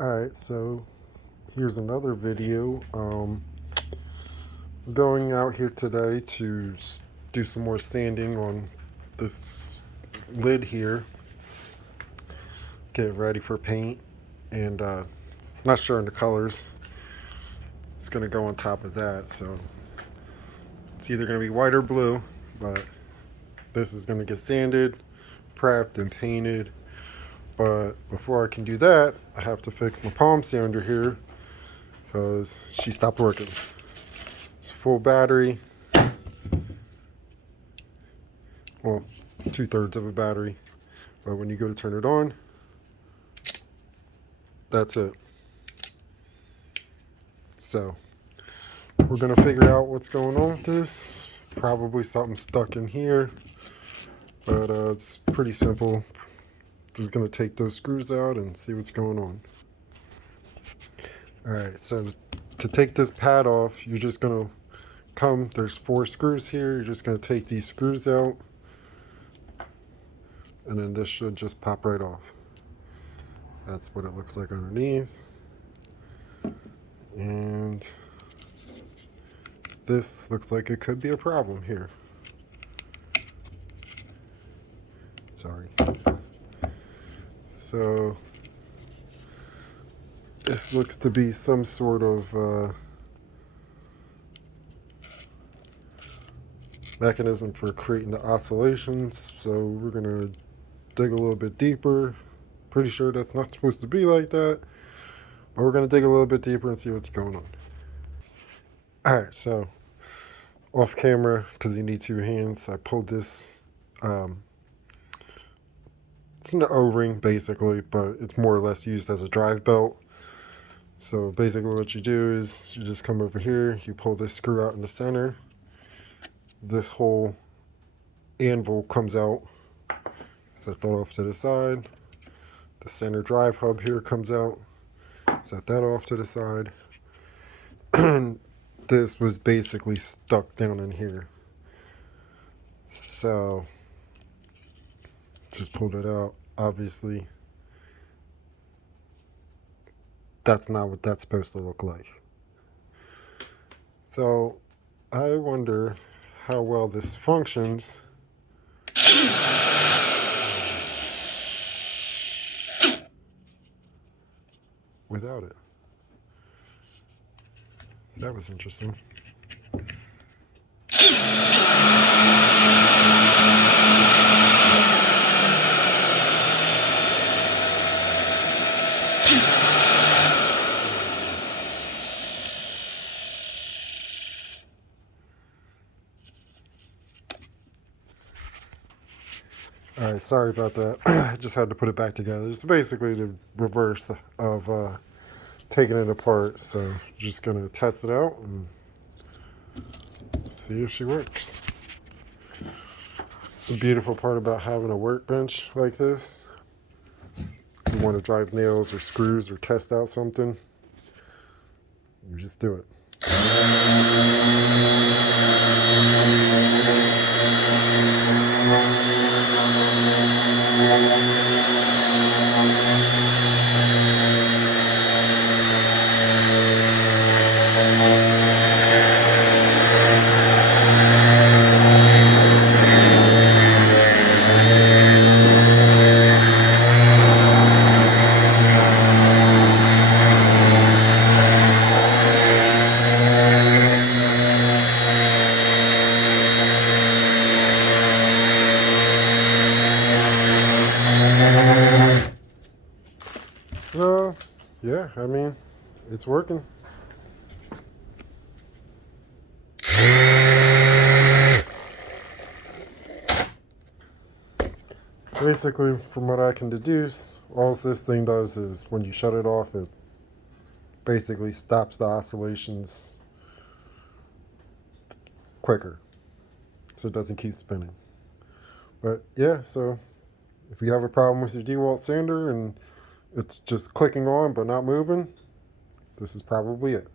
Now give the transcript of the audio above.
Alright, so here's another video. I'm going out here today to do some more sanding on this lid here. Get it ready for paint. And not sure on the colors. It's going to go on top of that, so it's either going to be white or blue, but this is going to get sanded, prepped, and painted. But before I can do that, I have to fix my palm sander here because she stopped working. It's full battery. Well, 2/3 of a battery. But when you go to turn it on, that's it. So we're going to figure out what's going on with this. Probably something stuck in here. But it's pretty simple. Just going to take those screws out and see what's going on. Alright, so to take this pad off, you're just going to there's 4 screws here. You're just going to take these screws out. And then this should just pop right off. That's what it looks like underneath. And this looks like it could be a problem here. Sorry. So this looks to be some sort of mechanism for creating the oscillations. So we're going to dig a little bit deeper. Pretty sure that's not supposed to be like that. But we're going to dig a little bit deeper and see what's going on. Alright, so off camera, because you need 2 hands, I pulled this. It's an O-ring basically, but it's more or less used as a drive belt. So basically what you do is you just come over here, you pull this screw out in the center. This whole anvil comes out. Set that off to the side. The center drive hub here comes out. Set that off to the side. And this was basically stuck down in here. So just pulled it out. Obviously, that's not what that's supposed to look like. So I wonder how well this functions without it. That was interesting. Alright, sorry about that. I just had to put it back together. It's basically the reverse of taking it apart. So just going to test it out and see if she works. It's the beautiful part about having a workbench like this. If you want to drive nails or screws or test out something, you just do it. So, yeah, I mean, it's working. Basically, from what I can deduce, all this thing does is when you shut it off, it basically stops the oscillations quicker, so it doesn't keep spinning. But yeah, so if you have a problem with your Dewalt sander and it's just clicking on but not moving, this is probably it.